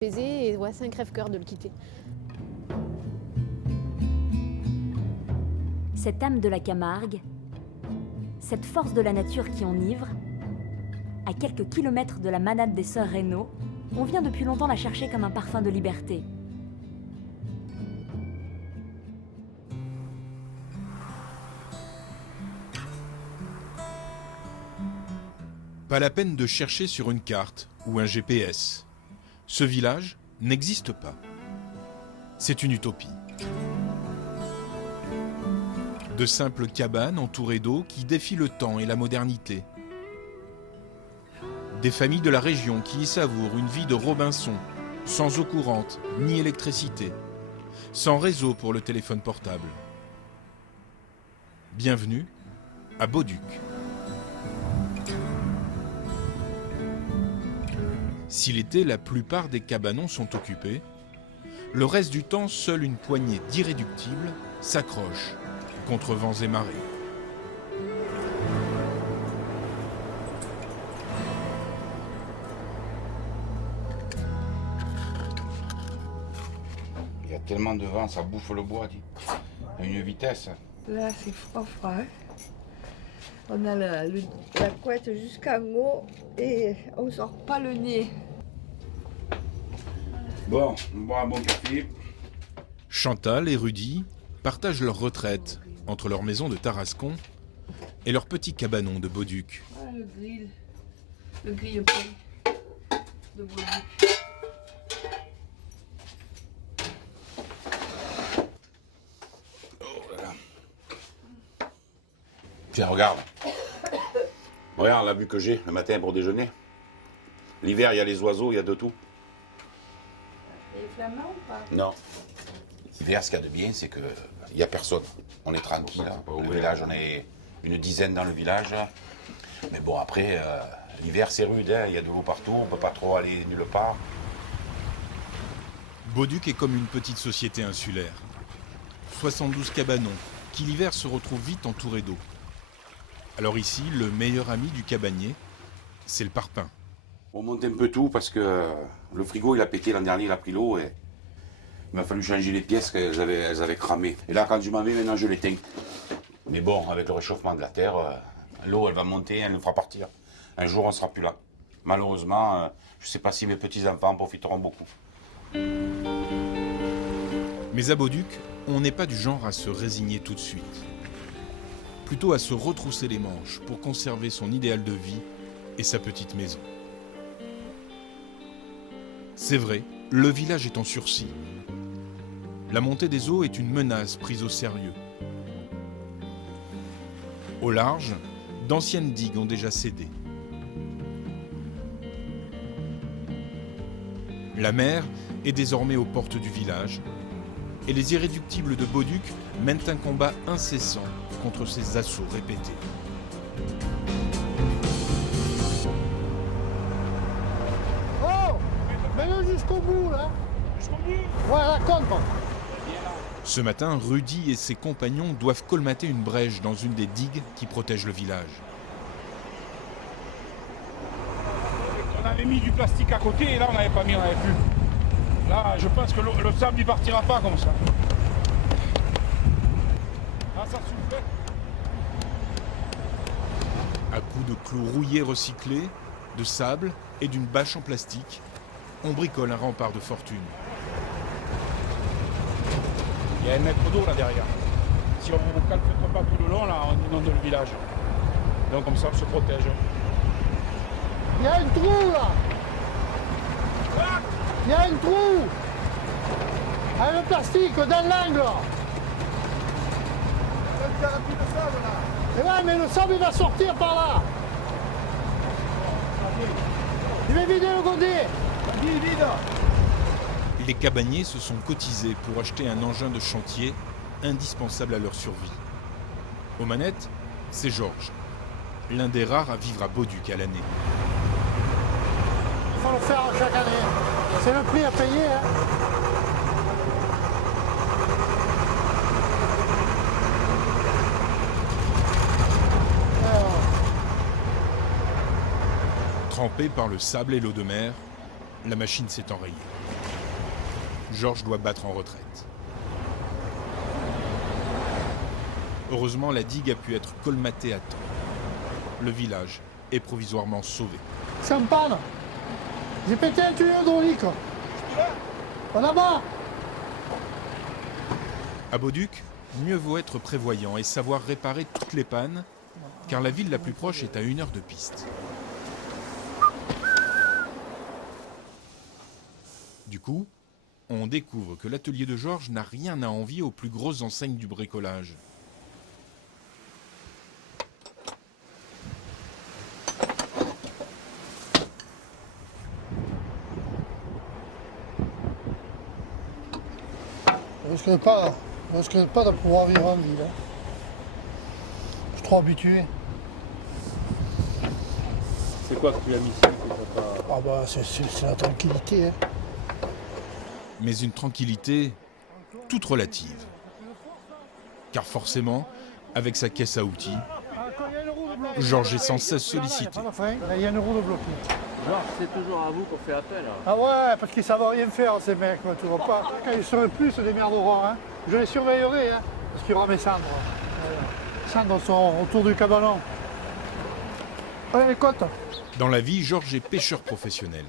Et ouais, c'est un crève-cœur de le quitter. Cette âme de la Camargue, cette force de la nature qui enivre, à quelques kilomètres de la manade des sœurs Reynaud, on vient depuis longtemps la chercher comme un parfum de liberté. Pas la peine de chercher sur une carte ou un GPS. Ce village n'existe pas. C'est une utopie. De simples cabanes entourées d'eau qui défient le temps et la modernité. Des familles de la région qui y savourent une vie de Robinson, sans eau courante ni électricité, sans réseau pour le téléphone portable. Bienvenue à Bauduc. Si l'été, la plupart des cabanons sont occupés, le reste du temps, seule une poignée d'irréductibles s'accroche contre vents et marées. Il y a tellement de vent, ça bouffe le bois, dis. À une vitesse. Là, c'est froid. Hein. On a la couette jusqu'en haut et on sort pas le nez. Bon, on boit un bon café. Chantal et Rudy partagent leur retraite entre leur maison de Tarascon et leur petit cabanon de Bauduc. Ah, le grille-pain de Bauduc. Tiens, regarde. Regarde la vue que j'ai le matin pour déjeuner. L'hiver, il y a les oiseaux, il y a de tout. Et les flamands ou pas? Non. L'hiver, ce qu'il y a de bien, c'est qu'il n'y a personne. On est tranquille. Hein. Le village, on est une dizaine dans le village. Mais bon, après, l'hiver, c'est rude. Hein. Il y a de l'eau partout, on ne peut pas trop aller nulle part. Bauduc est comme une petite société insulaire. 72 cabanons qui l'hiver se retrouvent vite entourés d'eau. Alors ici, le meilleur ami du cabanier, c'est le parpaing. On monte un peu tout parce que le frigo, il a pété l'an dernier, il a pris l'eau et il m'a fallu changer les pièces qu'elles avaient cramé. Et là, quand je m'en vais, maintenant, je l'éteins. Mais bon, avec le réchauffement de la Terre, l'eau, elle va monter, elle nous fera partir. Un jour, on ne sera plus là. Malheureusement, je ne sais pas si mes petits-enfants en profiteront beaucoup. Mais à Bauduc, on n'est pas du genre à se résigner tout de suite. Plutôt à se retrousser les manches pour conserver son idéal de vie et sa petite maison. C'est vrai, le village est en sursis. La montée des eaux est une menace prise au sérieux. Au large, d'anciennes digues ont déjà cédé. La mer est désormais aux portes du village et les irréductibles de Bauduc mènent un combat incessant contre ces assauts répétés. Oh, mets-le jusqu'au bout, là. Jusqu'au bout? Ouais, raconte. Ce matin, Rudy et ses compagnons doivent colmater une brèche dans une des digues qui protègent le village. On avait mis du plastique à côté et là on n'avait pas mis, on n'avait plus. Là, je pense que le sable il partira pas comme ça. Ah, ça souffle. À coups de clous rouillés recyclés, de sable et d'une bâche en plastique, on bricole un rempart de fortune. Il y a 1 mètre d'eau là derrière. Si on ne calfeutre pas tout le long, là, on inonde le village. Donc comme ça, on se protège. Il y a une trou là. Il y a une trou. Avec le plastique dans l'angle. Il y a un peu de sable là. Et ouais, mais le sable il va sortir par là. Il va vider le godet. Vide. Les cabaniers se sont cotisés pour acheter un engin de chantier indispensable à leur survie. Aux manettes, c'est Georges, l'un des rares à vivre à Bauduc à l'année. Il faut le faire chaque année. C'est le prix à payer. Hein. Trempée par le sable et l'eau de mer, la machine s'est enrayée. Georges doit battre en retraite. Heureusement, la digue a pu être colmatée à temps. Le village est provisoirement sauvé. C'est en panne. J'ai pété un tuyau hydraulique. En là-bas. À Bauduc, mieux vaut être prévoyant et savoir réparer toutes les pannes, car la ville la plus proche est à 1 heure de piste. Du coup, on découvre que l'atelier de Georges n'a rien à envier aux plus grosses enseignes du bricolage. Je ne risque pas de pouvoir vivre en ville. Hein. Je suis trop habitué. C'est quoi que tu as mis ici que t'as pas... Ah bah c'est la tranquillité. Hein. Mais une tranquillité toute relative. Car forcément, avec sa caisse à outils, Georges est sans cesse sollicité. Il y a une roue de bloquée. Genre, c'est toujours à vous qu'on fait appel. Hein. Ah ouais, parce qu'ils savent rien faire ces mecs, tu vois pas. Quand ils seraient plus, se démerderont. Hein. Je les surveillerai, hein, parce qu'il y aura mes cendres. Les cendres sont autour du cabanon. Allez, les côtes. Dans la vie, Georges est pêcheur professionnel.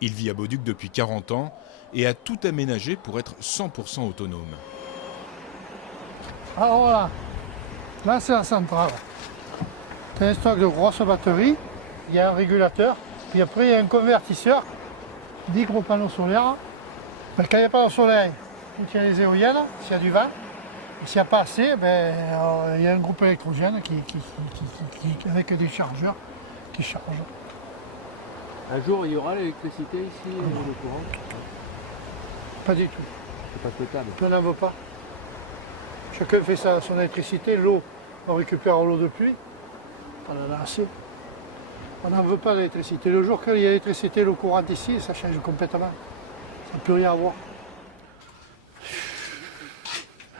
Il vit à Bauduc depuis 40 ans et a tout aménagé pour être 100% autonome. Alors voilà, là c'est la centrale. C'est un stock de grosses batteries, il y a un régulateur, puis après il y a un convertisseur, d'hydropanneaux solaires. Ben, quand il n'y a pas de soleil, il y a les éoliennes, s'il y a du vent. Et s'il n'y a pas assez, ben, il y a un groupe électrogène avec des chargeurs qui chargent. Un jour, il y aura l'électricité ici, le courant? Pas du tout. C'est pas potable. On n'en veut pas. Chacun fait son électricité, l'eau, on récupère l'eau de pluie. On en a assez. On n'en veut pas d'électricité. Le jour qu'il y a l'électricité, l'eau courante ici, ça change complètement. Ça n'a plus rien à voir.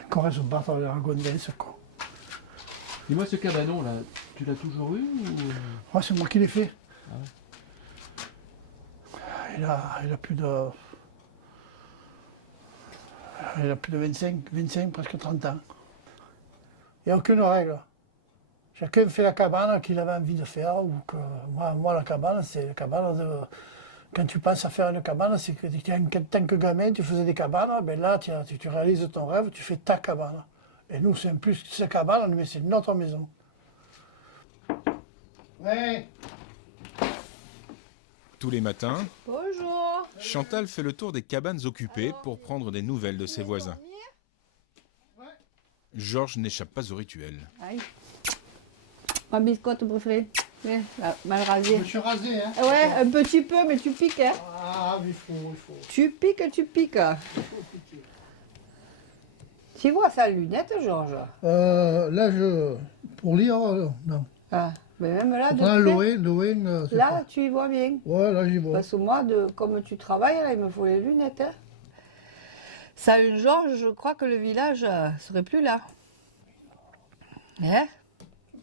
Encore se battre dans la gondesse, quoi. Dis-moi, ce cabanon là, tu l'as toujours eu ou... Ouais, c'est moi qui l'ai fait. Ah ouais. Il a plus de... Il a plus de 25, presque 30 ans. Il n'y a aucune règle. Chacun fait la cabane qu'il avait envie de faire. Ou que... moi, la cabane, c'est la cabane de... Quand tu penses à faire une cabane, c'est que tant que gamin, tu faisais des cabanes. Ben là, tu réalises ton rêve, tu fais ta cabane. Et nous, c'est plus que sa cabane, mais c'est notre maison. Ouais. Tous les matins, Bonjour. Chantal fait le tour des cabanes occupées pour prendre des nouvelles de ses voisins. Georges n'échappe pas au rituel. Aïe. Ma biscotte préférée. Ouais, mal rasée. Je me suis rasé, hein. Ouais, un petit peu, mais tu piques, hein. Ah, mais il faut. Tu piques. Tu vois sa lunette, Georges? Là, pour lire, non. Ah, mais même là, de Là, près, Loin, c'est là, pas. tu y vois bien. Ouais, là, j'y vois. Parce que moi, comme tu travailles, là, il me faut les lunettes. Hein. Sans une Georges, je crois que le village serait plus là. Hein?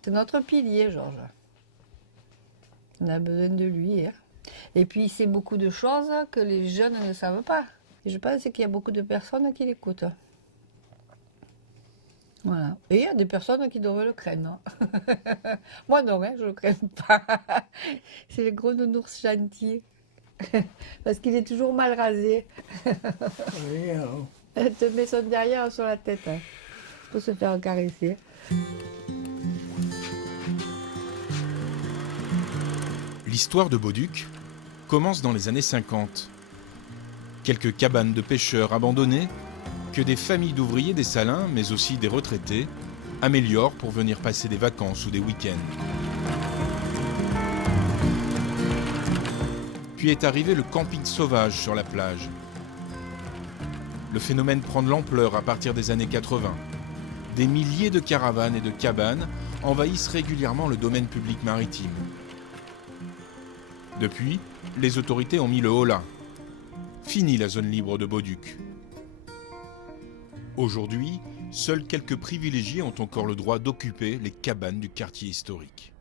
C'est notre pilier, Georges. On a besoin de lui. Hein. Et puis, il sait beaucoup de choses que les jeunes ne savent pas. Et je pense qu'il y a beaucoup de personnes qui l'écoutent. Voilà. Et il y a des personnes qui devraient le craindre. Moi, non, hein, je ne le crains pas. C'est le gros nounours gentil. Parce qu'il est toujours mal rasé. Oui, alors. Elle te met son derrière sur la tête. Hein, pour se faire caresser. L'histoire de Bauduc commence dans les années 50. Quelques cabanes de pêcheurs abandonnées que des familles d'ouvriers des Salins, mais aussi des retraités, améliorent pour venir passer des vacances ou des week-ends. Puis est arrivé le camping sauvage sur la plage. Le phénomène prend de l'ampleur à partir des années 80. Des milliers de caravanes et de cabanes envahissent régulièrement le domaine public maritime. Depuis, les autorités ont mis le holà. Fini la zone libre de Bauduc. Aujourd'hui, seuls quelques privilégiés ont encore le droit d'occuper les cabanes du quartier historique.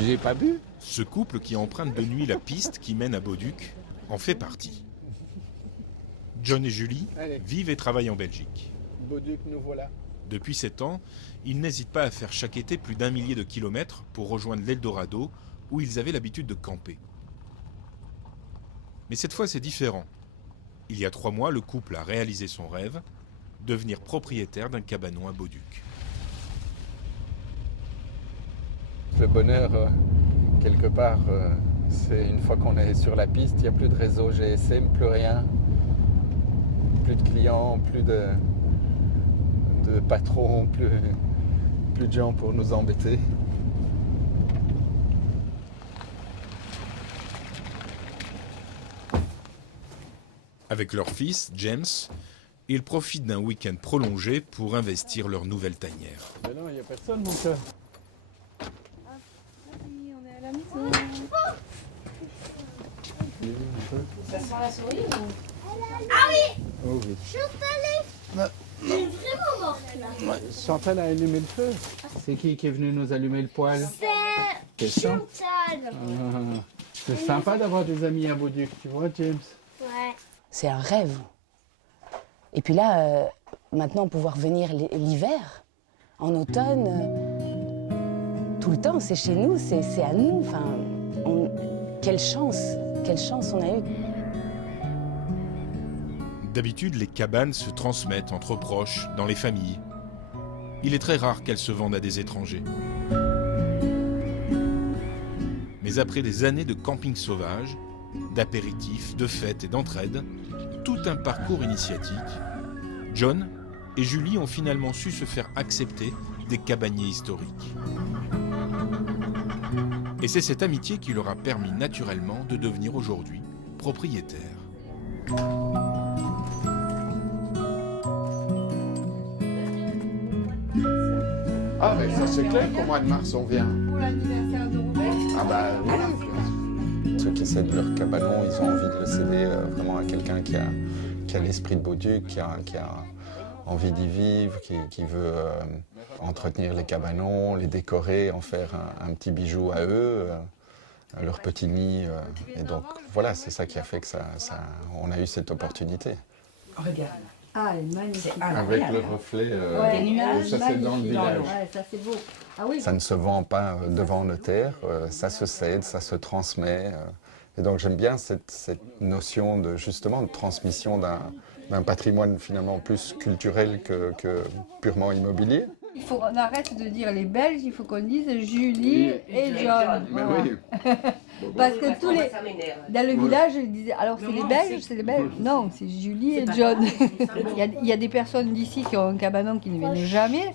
J'ai pas bu. Ce couple qui emprunte de nuit la piste qui mène à Bauduc en fait partie. John et Julie vivent et travaillent en Belgique. Bauduc, nous voilà. Depuis 7 ans, ils n'hésitent pas à faire chaque été plus d'1 millier de kilomètres pour rejoindre l'Eldorado où ils avaient l'habitude de camper. Mais cette fois, c'est différent. Il y a 3 mois, le couple a réalisé son rêve, devenir propriétaire d'un cabanon à Bauduc. Le bonheur, quelque part, c'est une fois qu'on est sur la piste, il n'y a plus de réseau GSM, plus rien. Plus de clients, plus de patrons, plus de gens pour nous embêter. Avec leur fils, James, ils profitent d'un week-end prolongé pour investir leur nouvelle tanière. Ben non, il n'y a personne, mon cœur. On est à la maison. Ça sent la souris ou... Ah oui. Oh oui. Chantal est vraiment morte là. Chantal a allumé le feu. C'est qui est venu nous allumer le poêle? C'est Chantal. C'est sympa d'avoir des amis à Bauduc, tu vois, James? Ouais. C'est un rêve. Et puis là, maintenant, pouvoir venir l'hiver, en automne, tout le temps, c'est chez nous, c'est à nous. Enfin, quelle chance on a eue. D'habitude, les cabanes se transmettent entre proches, dans les familles. Il est très rare qu'elles se vendent à des étrangers. Mais après des années de camping sauvage, d'apéritifs, de fêtes et d'entraide, tout un parcours initiatique, John et Julie ont finalement su se faire accepter des cabaniers historiques. Et c'est cette amitié qui leur a permis naturellement de devenir aujourd'hui propriétaires. Ah, mais ça c'est clair qu'au mois de mars on vient. Pour l'anniversaire de Robert. Ah bah oui. Ceux qui cèdent leur cabanon, ils ont envie de le céder vraiment à quelqu'un qui a l'esprit de Bauduc, qui a envie d'y vivre, qui veut entretenir les cabanons, les décorer, en faire un petit bijou à eux, leur petit nid. Et donc voilà, c'est ça qui a fait que on a eu cette opportunité. Regarde. Ah, elle est magnifique. Avec le reflet, des nuages, ça c'est dans le village. Ouais, ça c'est beau. Ah oui. Ça ne se vend pas devant notaire, ça se cède, ça se transmet. Et donc j'aime bien cette notion de justement de transmission d'un patrimoine finalement plus culturel que purement immobilier. Il faut qu'on arrête de dire les Belges, il faut qu'on dise Julie et John. Mais Voilà. oui. Parce que tous les dans le village, ils disaient alors c'est les Belges, Non, c'est Julie et John. Il y a des personnes d'ici qui ont un cabanon qui ne venaient jamais,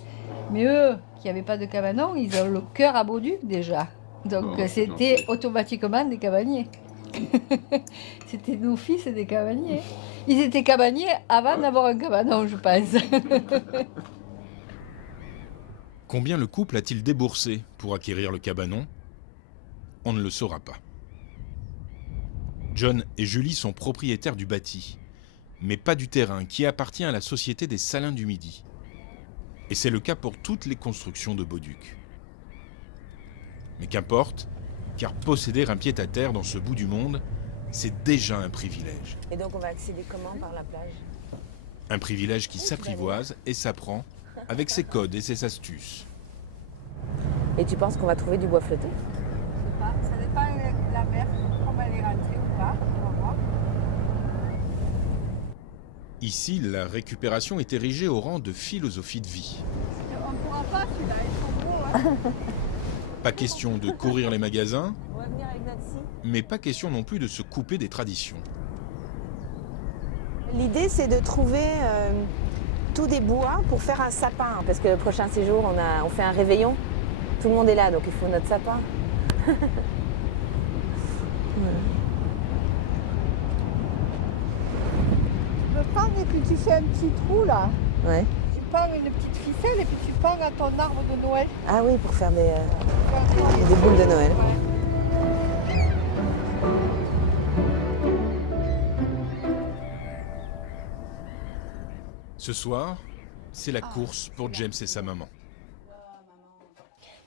mais eux qui n'avaient pas de cabanon, ils ont le cœur à Bauduc déjà. Donc c'était automatiquement des cabaniers. C'était nos fils des cabaniers. Ils étaient cabaniers avant d'avoir un cabanon, je pense. Combien le couple a-t-il déboursé pour acquérir le cabanon? On ne le saura pas. John et Julie sont propriétaires du bâti, mais pas du terrain qui appartient à la Société des Salins du Midi. Et c'est le cas pour toutes les constructions de Bauduc. Mais qu'importe, car posséder un pied-à-terre dans ce bout du monde, c'est déjà un privilège. Et donc on va accéder comment par la plage? Un privilège qui s'apprivoise et s'apprend avec ses codes et ses astuces. Et tu penses qu'on va trouver du bois flotté? Je sais pas, ça dépend de la mer, comment elle est rentrée ou pas, on va voir. Ici, la récupération est érigée au rang de philosophie de vie. On ne pourra pas celui-là, ils sont beaux. Hein. Pas question de courir les magasins, On va venir avec notre scie. mais pas question non plus de se couper des traditions. L'idée, c'est de trouver tout des bois pour faire un sapin. Parce que le prochain séjour, on fait un réveillon. Tout le monde est là, donc il faut notre sapin. Tu peux prendre et puis tu fais un petit trou là. Ouais. Tu prends une petite ficelle et puis tu pends à ton arbre de Noël. Ah oui, pour faire des Des boules de Noël. Ouais. Ce soir, c'est la course pour James et sa maman.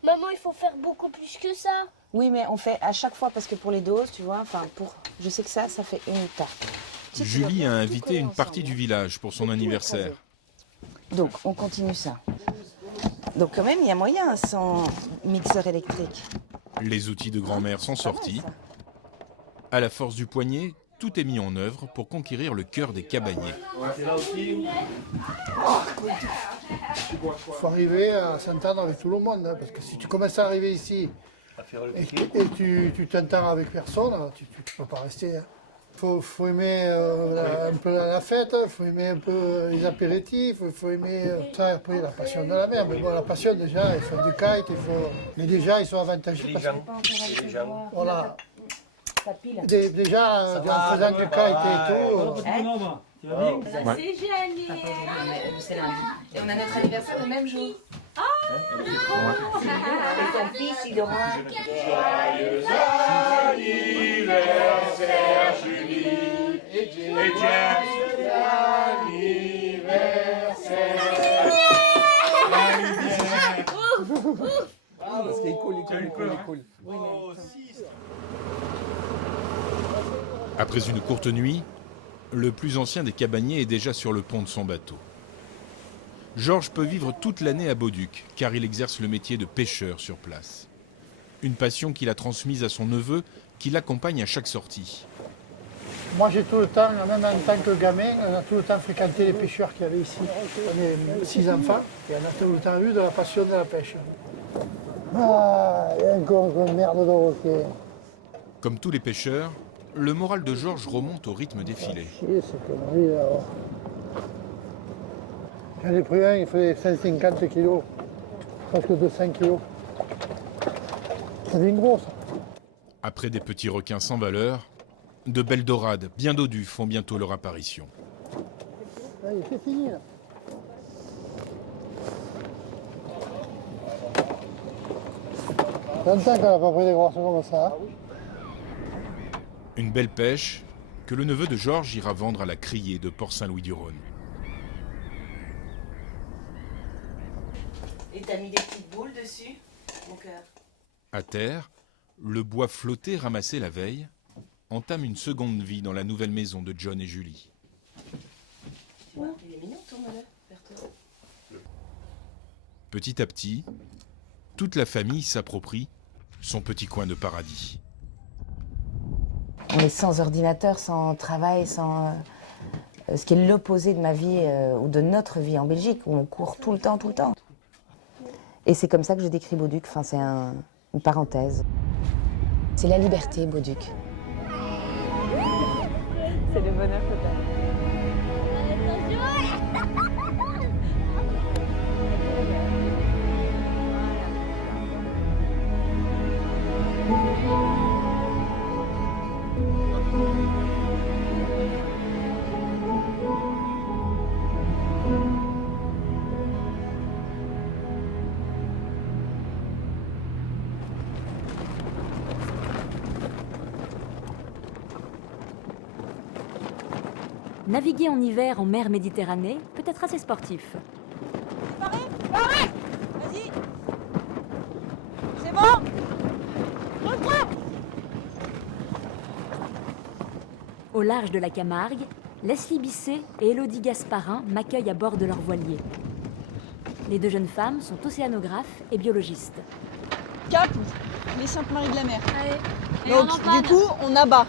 Maman, il faut faire beaucoup plus que ça. Oui, mais on fait à chaque fois, parce que pour les doses, tu vois, enfin, je sais que ça fait une tarte. Julie a invité une partie du village pour son anniversaire. Donc, on continue ça. Donc, quand même, il y a moyen sans mixeur électrique. Les outils de grand-mère sont sortis. À la force du poignet, tout est mis en œuvre pour conquérir le cœur des cabaniers. Il faut arriver à s'entendre avec tout le monde, hein, parce que si tu commences à arriver ici et tu t'entends avec personne, tu ne peux pas rester. Il faut aimer un peu la fête, il faut aimer un peu les apéritifs, il faut aimer ça, après la passion de la mer. Mais bon, la passion déjà, il faut du kite, mais déjà ils sont avantagés. Voilà. Déjà, en faisant du kite et tout. C'est génial. C'est lundi. Et on a notre anniversaire le même jour. Et ton fils, il aura... Joyeux anniversaire, Julie. Et joyeux anniversaire. Parce qu'il coule. Après une courte nuit, le plus ancien des cabaniers est déjà sur le pont de son bateau. Georges peut vivre toute l'année à Bauduc, car il exerce le métier de pêcheur sur place. Une passion qu'il a transmise à son neveu, qui l'accompagne à chaque sortie. Moi j'ai tout le temps, même en tant que gamin, on a tout le temps fréquenté les pêcheurs qu'il y avait ici. On est 6 enfants et on a tout le temps eu de la passion de la pêche. Ah, il y a encore une merde de roquet. Comme tous les pêcheurs, le moral de Georges remonte au rythme des filets. J'en ai pris un, il fait 150 kilos, presque 200 kilos. Ça devient gros, ça. Après des petits requins sans valeur, de belles dorades bien dodues font bientôt leur apparition. Allez, c'est fini là. Ça fait longtemps qu'on n'a pas pris des grosses comme ça. Hein. Une belle pêche que le neveu de Georges ira vendre à la criée de Port-Saint-Louis-du-Rhône. Et t'as mis des petites boules dessus, mon cœur. À terre, le bois flotté ramassé la veille entame une seconde vie dans la nouvelle maison de John et Julie. Ouais, il est mignon, tourne-le vers toi. Petit à petit, toute la famille s'approprie son petit coin de paradis. On est sans ordinateur, sans travail, sans... ce qui est l'opposé de ma vie ou de notre vie en Belgique, où on court tout le temps. Et c'est comme ça que je décris Bauduc, enfin, c'est une parenthèse. C'est la liberté, Bauduc. C'est le bonheur total. Naviguer en hiver en mer Méditerranée peut être assez sportif. Vas-y. C'est bon. Au large de la Camargue, Leslie Bisset et Élodie Gasparin m'accueillent à bord de leur voilier. Les deux jeunes femmes sont océanographes et biologistes. Cap, les Saintes-Maries de la Mer. Allez. Donc, du coup, on abat.